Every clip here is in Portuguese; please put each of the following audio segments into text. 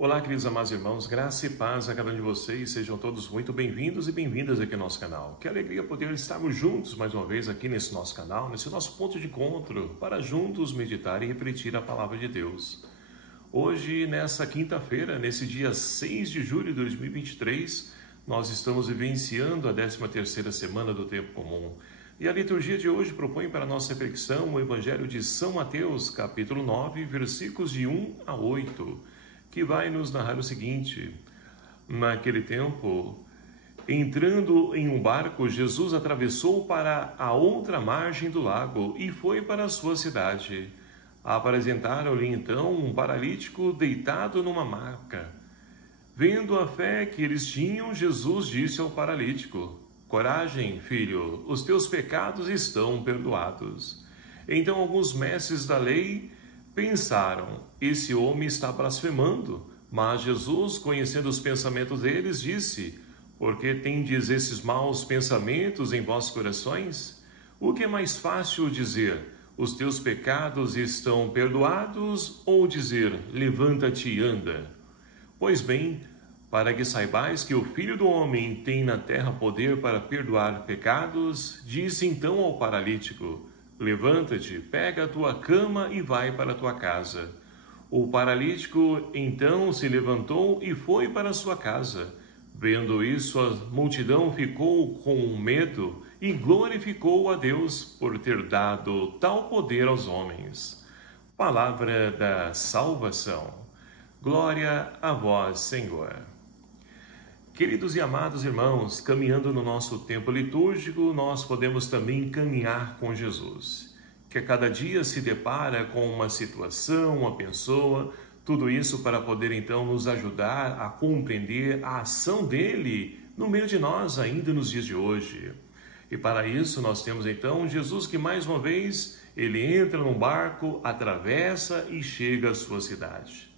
Olá, queridos amados irmãos, graça e paz a cada um de vocês, sejam todos muito bem-vindos e bem-vindas aqui ao nosso canal. Que alegria poder estarmos juntos mais uma vez aqui nesse nosso canal, nesse nosso ponto de encontro, para juntos meditar e refletir a palavra de Deus. Hoje, nessa quinta-feira, nesse dia 6 de julho de 2023, nós estamos vivenciando a 13ª semana do Tempo Comum. E a liturgia de hoje propõe para a nossa reflexão o Evangelho de São Mateus, capítulo 9, versículos de 1 a 8, que vai nos narrar o seguinte: naquele tempo, entrando em um barco, Jesus atravessou para a outra margem do lago e foi para a sua cidade. Apresentaram-lhe então um paralítico deitado numa maca. Vendo a fé que eles tinham, Jesus disse ao paralítico: coragem, filho, os teus pecados estão perdoados. Então alguns mestres da lei pensaram: esse homem está blasfemando. Mas Jesus, conhecendo os pensamentos deles, disse: por que tendes esses maus pensamentos em vossos corações? O que é mais fácil dizer: os teus pecados estão perdoados, ou dizer: levanta-te e anda? Pois bem, para que saibais que o Filho do Homem tem na terra poder para perdoar pecados, disse então ao paralítico: levanta-te, pega a tua cama e vai para a tua casa. O paralítico então se levantou e foi para a sua casa. Vendo isso, a multidão ficou com medo e glorificou a Deus por ter dado tal poder aos homens. Palavra da salvação. Glória a vós, Senhor. Queridos e amados irmãos, caminhando no nosso tempo litúrgico, nós podemos também caminhar com Jesus, que a cada dia se depara com uma situação, uma pessoa, tudo isso para poder então nos ajudar a compreender a ação dele no meio de nós ainda nos dias de hoje. E para isso nós temos então Jesus que mais uma vez ele entra num barco, atravessa e chega à sua cidade.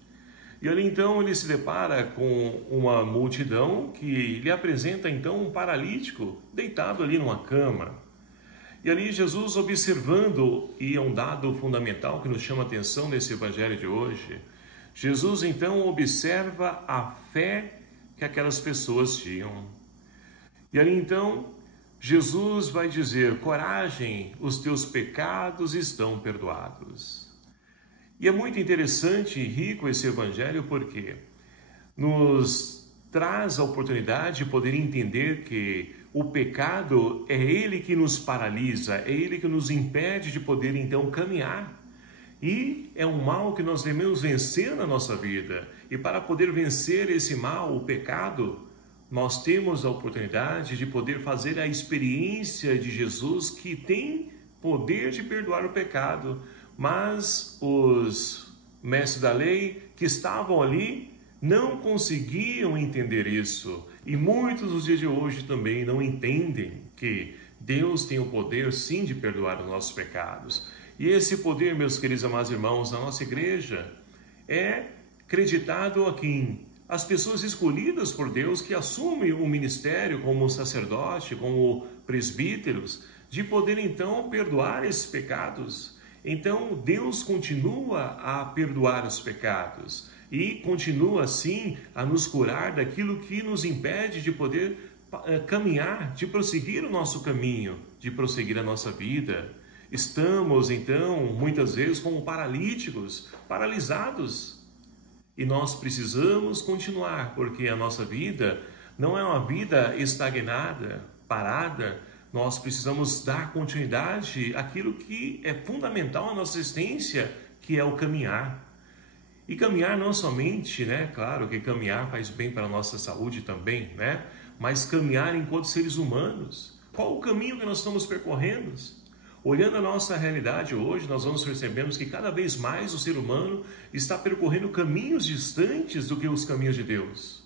E ali então ele se depara com uma multidão que lhe apresenta então um paralítico deitado ali numa cama. E ali Jesus, observando, e é um dado fundamental que nos chama a atenção nesse evangelho de hoje, Jesus então observa a fé que aquelas pessoas tinham. E ali então Jesus vai dizer: coragem, os teus pecados estão perdoados. E é muito interessante e rico esse evangelho porque nos traz a oportunidade de poder entender que o pecado é ele que nos paralisa, é ele que nos impede de poder então caminhar. E é um mal que nós devemos vencer na nossa vida. E para poder vencer esse mal, o pecado, nós temos a oportunidade de poder fazer a experiência de Jesus, que tem poder de perdoar o pecado. Mas os mestres da lei que estavam ali não conseguiam entender isso. E muitos nos dias de hoje também não entendem que Deus tem o poder sim de perdoar os nossos pecados. E esse poder, meus queridos amados irmãos, na nossa igreja é acreditado a quem? As pessoas escolhidas por Deus que assumem o ministério como sacerdote, como presbíteros, de poder então perdoar esses pecados. Então Deus continua a perdoar os pecados e continua assim a nos curar daquilo que nos impede de poder caminhar, de prosseguir o nosso caminho, de prosseguir a nossa vida. Estamos então muitas vezes como paralíticos, paralisados, e nós precisamos continuar, porque a nossa vida não é uma vida estagnada, parada. Nós precisamos dar continuidade àquilo que é fundamental na nossa existência, que é o caminhar. E caminhar não somente, claro que caminhar faz bem para a nossa saúde também, mas caminhar enquanto seres humanos. Qual o caminho que nós estamos percorrendo? Olhando a nossa realidade hoje, nós vamos percebendo que cada vez mais o ser humano está percorrendo caminhos distantes do que os caminhos de Deus.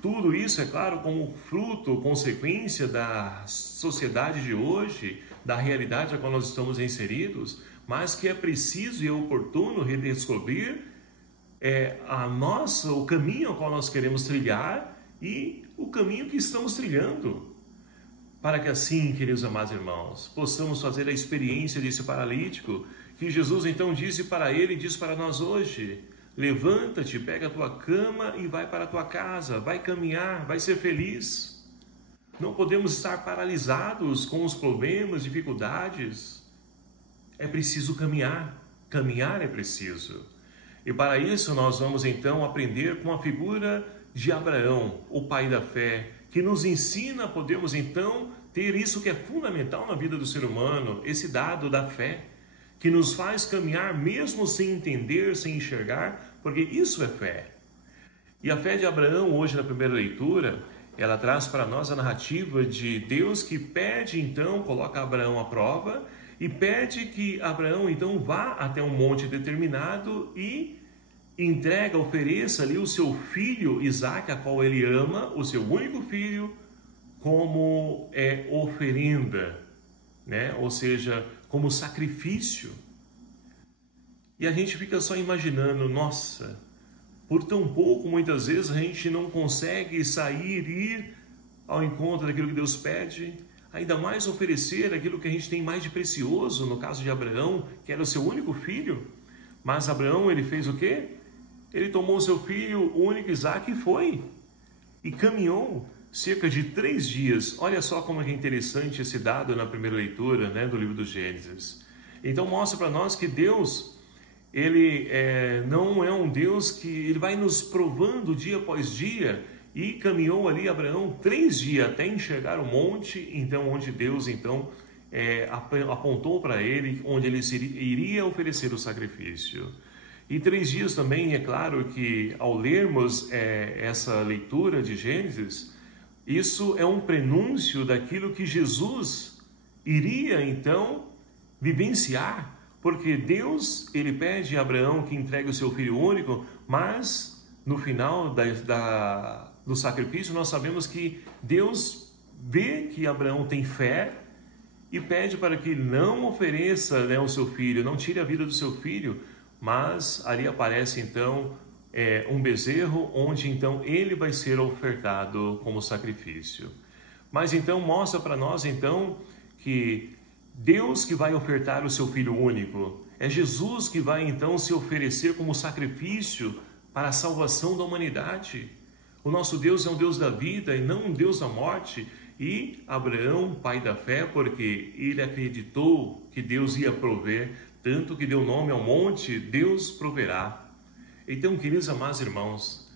Tudo isso, é claro, como fruto, consequência da sociedade de hoje, da realidade a qual nós estamos inseridos, mas que é preciso e é oportuno redescobrir o caminho ao qual nós queremos trilhar e o caminho que estamos trilhando. Para que assim, queridos amados irmãos, possamos fazer a experiência desse paralítico, que Jesus então disse para ele e diz para nós hoje: Levanta-te, pega a tua cama e vai para a tua casa, vai caminhar, vai ser feliz. Não podemos estar paralisados com os problemas, dificuldades. É preciso caminhar, caminhar é preciso. E para isso nós vamos então aprender com a figura de Abraão, o pai da fé, que nos ensina a podermos então ter isso que é fundamental na vida do ser humano, esse dado da fé, que nos faz caminhar mesmo sem entender, sem enxergar, porque isso é fé. E a fé de Abraão, hoje na primeira leitura, ela traz para nós a narrativa de Deus que pede então, coloca Abraão à prova e pede que Abraão então vá até um monte determinado e entrega, ofereça ali o seu filho Isaque, a qual ele ama, o seu único filho, como oferenda, né? Ou seja, como sacrifício. E a gente fica só imaginando, nossa, por tão pouco muitas vezes a gente não consegue sair, ir ao encontro daquilo que Deus pede, ainda mais oferecer aquilo que a gente tem mais de precioso, no caso de Abraão, que era o seu único filho. Mas Abraão, ele fez o quê? Ele tomou o seu filho único Isaque e foi. E caminhou cerca de 3 dias. Olha só como é interessante esse dado na primeira leitura, né, do livro do Gênesis. Então mostra para nós que Deus, ele não é um Deus que ele vai nos provando dia após dia. E caminhou ali Abraão 3 dias até enxergar o monte, então onde Deus então apontou para ele, onde ele iria oferecer o sacrifício. E 3 dias também, é claro que ao lermos essa leitura de Gênesis, isso é um prenúncio daquilo que Jesus iria então vivenciar, porque Deus, ele pede a Abraão que entregue o seu filho único, mas no final do sacrifício nós sabemos que Deus vê que Abraão tem fé e pede para que não ofereça, né, o seu filho, não tire a vida do seu filho, mas ali aparece então um bezerro, onde então ele vai ser ofertado como sacrifício. Mas então mostra para nós então que Deus que vai ofertar o seu Filho único, é Jesus que vai então se oferecer como sacrifício para a salvação da humanidade. O nosso Deus é um Deus da vida e não um Deus da morte. E Abraão, pai da fé, porque ele acreditou que Deus ia prover, tanto que deu nome ao monte, Deus proverá. Então, queridos amados irmãos,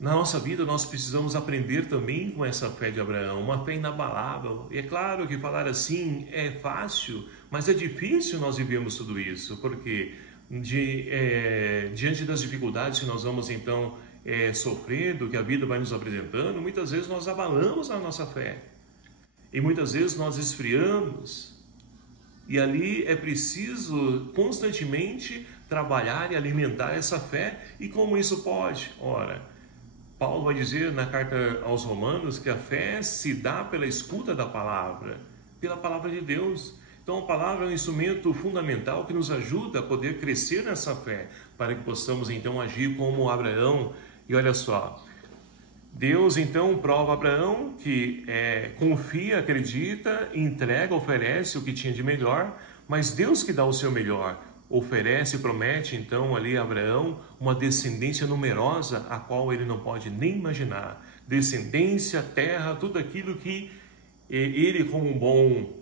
na nossa vida nós precisamos aprender também com essa fé de Abraão, uma fé inabalável. E é claro que falar assim é fácil, mas é difícil nós vivermos tudo isso, porque diante das dificuldades que nós vamos então sofrendo, que a vida vai nos apresentando, muitas vezes nós abalamos a nossa fé. E muitas vezes nós esfriamos. E ali é preciso constantemente trabalhar e alimentar essa fé. E como isso pode? Ora, Paulo vai dizer na carta aos Romanos que a fé se dá pela escuta da palavra, pela palavra de Deus. Então a palavra é um instrumento fundamental que nos ajuda a poder crescer nessa fé, para que possamos então agir como Abraão. E olha só, Deus então prova Abraão que confia, acredita, entrega, oferece o que tinha de melhor, mas Deus que dá o seu melhor, oferece e promete então ali a Abraão uma descendência numerosa, a qual ele não pode nem imaginar. Descendência, terra, tudo aquilo que ele, como um bom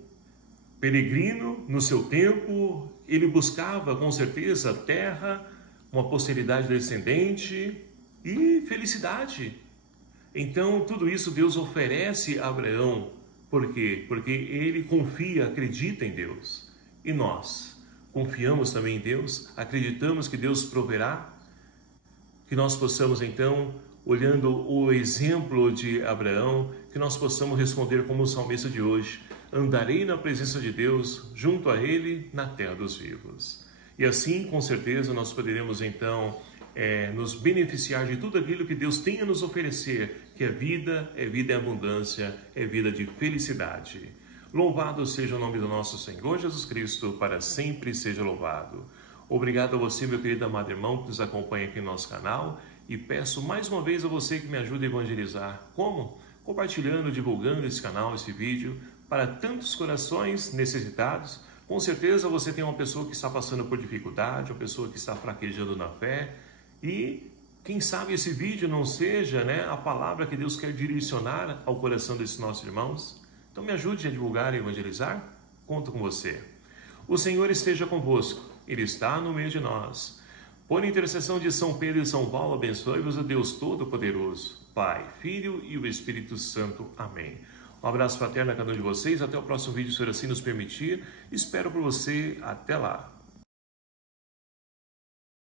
peregrino no seu tempo, ele buscava com certeza terra, uma posteridade descendente e felicidade. Então, tudo isso Deus oferece a Abraão. Por quê? Porque ele confia, acredita em Deus. E nós confiamos também em Deus? Acreditamos que Deus proverá? Que nós possamos, então, olhando o exemplo de Abraão, que nós possamos responder como o salmista de hoje: andarei na presença de Deus, junto a Ele, na terra dos vivos. E assim, com certeza, nós poderemos, então, nos beneficiar de tudo aquilo que Deus tem a nos oferecer, que é vida e abundância, é vida de felicidade. Louvado seja o nome do nosso Senhor Jesus Cristo, para sempre seja louvado. Obrigado a você, meu querido amado irmão, que nos acompanha aqui no nosso canal, e peço mais uma vez a você que me ajude a evangelizar. Como? Compartilhando, divulgando esse canal, esse vídeo, para tantos corações necessitados. Com certeza você tem uma pessoa que está passando por dificuldade, uma pessoa que está fraquejando na fé, E quem sabe esse vídeo não seja, a palavra que Deus quer direcionar ao coração desses nossos irmãos. Então me ajude a divulgar e evangelizar. Conto com você. O Senhor esteja convosco. Ele está no meio de nós. Por intercessão de São Pedro e São Paulo, abençoe-vos o Deus Todo-Poderoso, Pai, Filho e o Espírito Santo. Amém. Um abraço fraterno a cada um de vocês. Até o próximo vídeo, se assim nos permitir. Espero por você. Até lá.